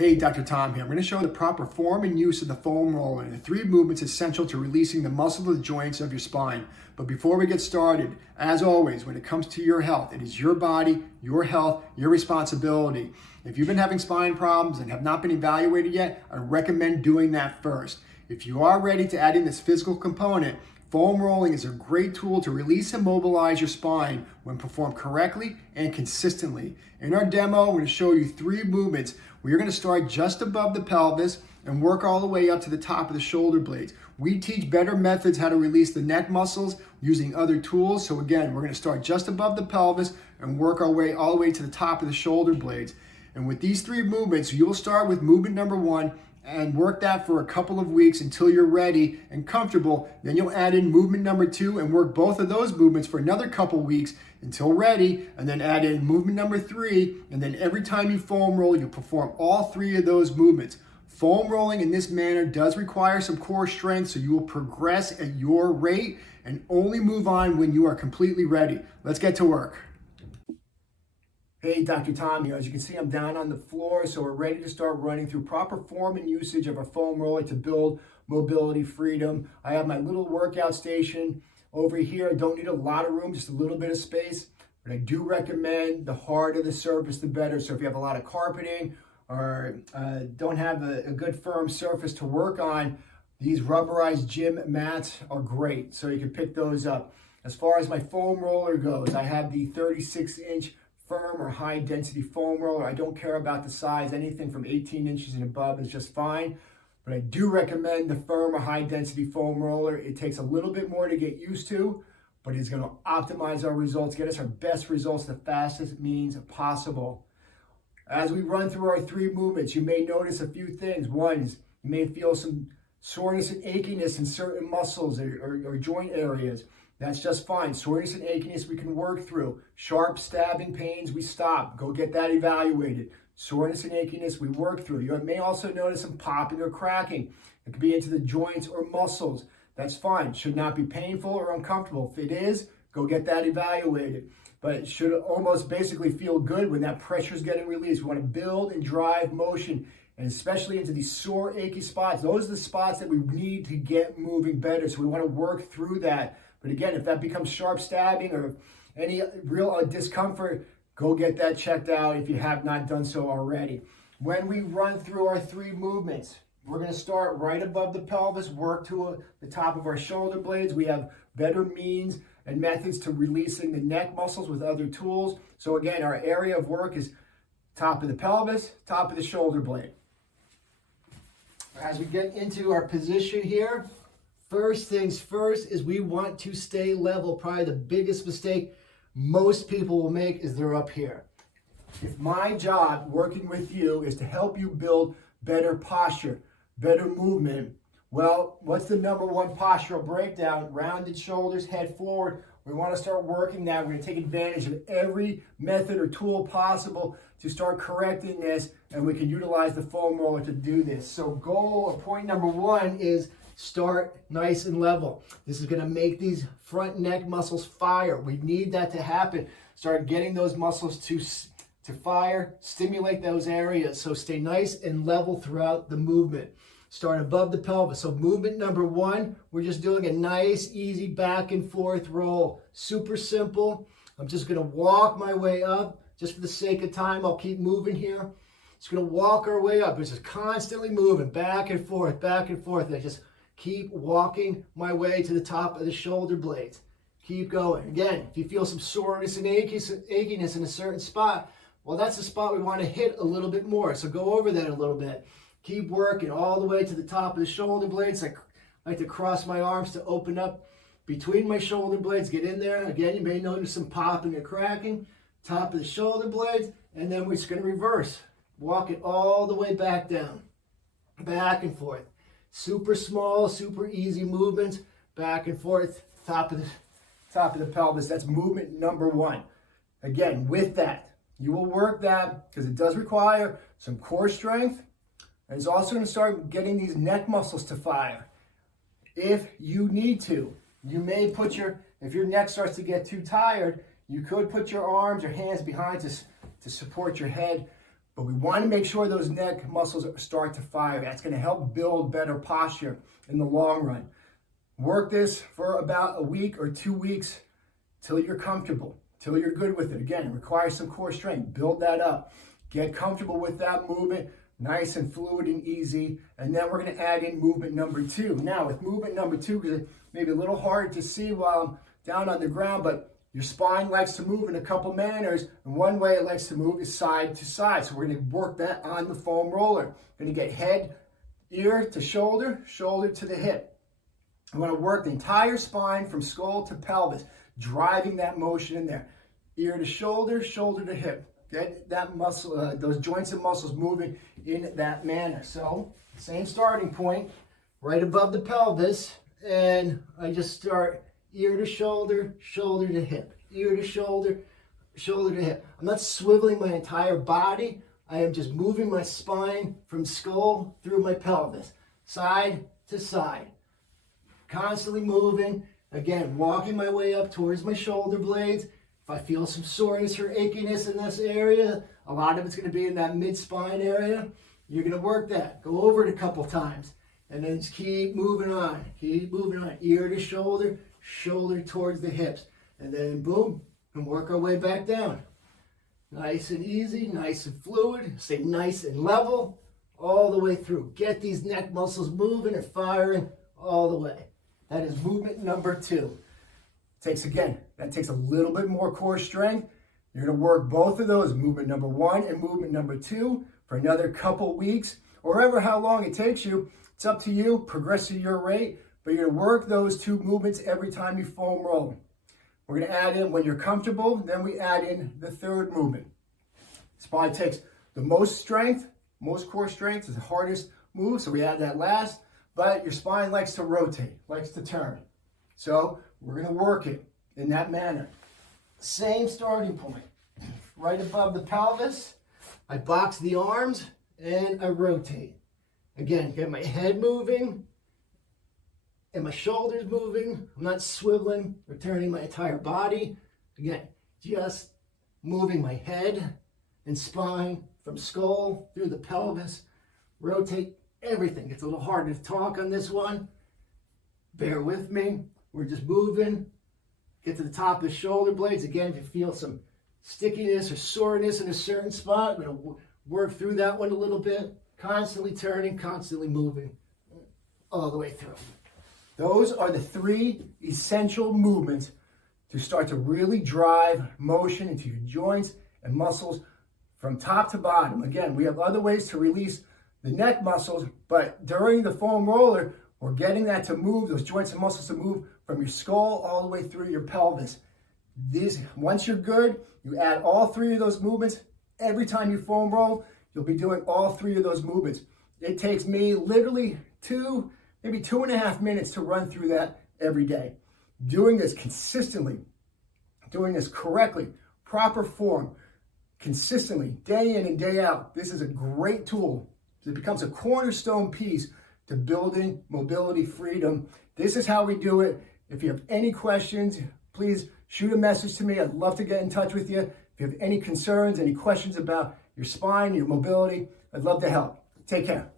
Hey, Dr. Tom here. I'm going to show the proper form and use of the foam roller and the 3 movements essential to releasing the muscles of the joints of your spine. But before we get started, as always, when it comes to your health, it is your body, your health, your responsibility. If you've been having spine problems and have not been evaluated yet, I recommend doing that first. If you are ready to add in this physical component, foam rolling is a great tool to release and mobilize your spine when performed correctly and consistently. In our demo, we're going to show you 3 movements. We're going to start just above the pelvis and work all the way up to the top of the shoulder blades. We teach better methods how to release the neck muscles using other tools. So again, we're going to start just above the pelvis and work our way all the way to the top of the shoulder blades. And with these 3 movements, you'll start with movement number 1 and work that for a couple of weeks until you're ready and comfortable. Then you'll add in movement number 2 and work both of those movements for another couple weeks until ready, and then add in movement number 3, and then every time you foam roll, you'll perform all 3 of those movements. Foam rolling in this manner does require some core strength, so you will progress at your rate and only move on when you are completely ready. Let's get to work. Hey, Dr. Tom here. As you can see, I'm down on the floor, so we're ready to start running through proper form and usage of our foam roller to build mobility freedom. I have my little workout station over here. I don't need a lot of room, just a little bit of space, but I do recommend the harder the surface, the better. So if you have a lot of carpeting or don't have a good firm surface to work on, these rubberized gym mats are great. So you can pick those up. As far as my foam roller goes, I have the 36-inch firm or high density foam roller. I don't care about the size. Anything from 18 inches and above is just fine. But I do recommend the firm or high density foam roller. It takes a little bit more to get used to, but it's going to optimize our results, get us our best results the fastest means possible. As we run through our 3 movements, you may notice a few things. One is you may feel some soreness and achiness in certain muscles or joint areas. That's just fine. Soreness and achiness we can work through. Sharp stabbing pains, we stop. Go get that evaluated. Soreness and achiness we work through. You may also notice some popping or cracking. It could be into the joints or muscles. That's fine. Should not be painful or uncomfortable. If it is, go get that evaluated. But it should almost basically feel good when that pressure is getting released. We want to build and drive motion, and especially into these sore, achy spots. Those are the spots that we need to get moving better. So we want to work through that. But again, if that becomes sharp stabbing or any real discomfort, go get that checked out if you have not done so already. When we run through our 3 movements, we're going to start right above the pelvis, work to the top of our shoulder blades. We have better means and methods to releasing the neck muscles with other tools. So again, our area of work is top of the pelvis, top of the shoulder blade. As we get into our position here, first things first is we want to stay level. Probably the biggest mistake most people will make is they're up here. If my job working with you is to help you build better posture, better movement, well, what's the number 1 postural breakdown? Rounded shoulders, head forward. We want to start working that. We're going to take advantage of every method or tool possible to start correcting this, and we can utilize the foam roller to do this. So goal or point number 1 is start nice and level. This is going to make these front neck muscles fire. We need that to happen. Start getting those muscles to fire, stimulate those areas. So stay nice and level throughout the movement. Start above the pelvis. So movement number 1, we're just doing a nice, easy back and forth roll. Super simple. I'm just going to walk my way up. Just for the sake of time, I'll keep moving here. Just going to walk our way up. It's just constantly moving back and forth, back and forth. And I just keep walking my way to the top of the shoulder blades. Keep going. Again, if you feel some soreness and achiness in a certain spot, well, that's the spot we want to hit a little bit more. So go over that a little bit. Keep working all the way to the top of the shoulder blades. I like to cross my arms to open up between my shoulder blades. Get in there. Again, you may notice some popping or cracking. Top of the shoulder blades. And then we're just going to reverse. Walk it all the way back down. Back and forth. Super small, super easy movements, back and forth, top of the pelvis. That's movement number 1. Again, with that, you will work that because it does require some core strength, and it's also going to start getting these neck muscles to fire. If you need to, you may put if your neck starts to get too tired, you could put your arms or hands behind to support your head. but we want to make sure those neck muscles start to fire. That's going to help build better posture in the long run. Work this for about a week or 2 weeks till you're comfortable, till you're good with it. Again, it requires some core strength. Build that up. Get comfortable with that movement, nice and fluid and easy. And then we're going to add in movement number 2. Now, with movement number 2, because it may be a little hard to see while I'm down on the ground, but your spine likes to move in a couple manners, and one way it likes to move is side to side. So we're going to work that on the foam roller. Going to get head, ear to shoulder, shoulder to the hip. I want to work the entire spine from skull to pelvis, driving that motion in there. Ear to shoulder, shoulder to hip. Get that muscle, those joints and muscles moving in that manner. So, same starting point, right above the pelvis, and I just start ear to shoulder, shoulder to hip. Ear to shoulder, shoulder to hip. I'm not swiveling my entire body. I am just moving my spine from skull through my pelvis, side to side. Constantly moving, again, walking my way up towards my shoulder blades. If I feel some soreness or achiness in this area, a lot of it's going to be in that mid-spine area. You're going to work that. Go over it a couple times, and then just keep moving on. Keep moving on. Ear to shoulder, shoulder towards the hips, and then boom, and work our way back down. Nice and easy, nice and fluid. Stay nice and level all the way through. Get these neck muscles moving and firing all the way. That is movement number 2. That takes a little bit more core strength. You're going to work both of those, movement number 1 and movement number 2, for another couple weeks, or ever how long it takes you. It's up to you. Progress at your rate, but you're going to work those 2 movements every time you foam roll. We're going to add in, when you're comfortable, then we add in the 3rd movement. Spine takes the most strength, most core strength is the hardest move, so we add that last. But your spine likes to rotate, likes to turn. So we're going to work it in that manner. Same starting point. Right above the pelvis, I box the arms and I rotate. Again, get my head moving and my shoulders moving. I'm not swiveling or turning my entire body. Again, just moving my head and spine from skull through the pelvis. Rotate everything. It's a little harder to talk on this one. Bear with me. We're just moving. Get to the top of the shoulder blades. Again, if you feel some stickiness or soreness in a certain spot, we're going to work through that one a little bit. Constantly turning, constantly moving all the way through. Those are the 3 essential movements to start to really drive motion into your joints and muscles from top to bottom. Again, we have other ways to release the neck muscles, but during the foam roller, we're getting that to move, those joints and muscles to move from your skull all the way through your pelvis. Once you're good, you add all 3 of those movements. Every time you foam roll, you'll be doing all 3 of those movements. It takes me literally 2, maybe 2.5 minutes to run through that every day. Doing this consistently, doing this correctly, proper form, consistently, day in and day out. This is a great tool. It becomes a cornerstone piece to building mobility freedom. This is how we do it. If you have any questions, please shoot a message to me. I'd love to get in touch with you. If you have any concerns, any questions about your spine, your mobility, I'd love to help. Take care.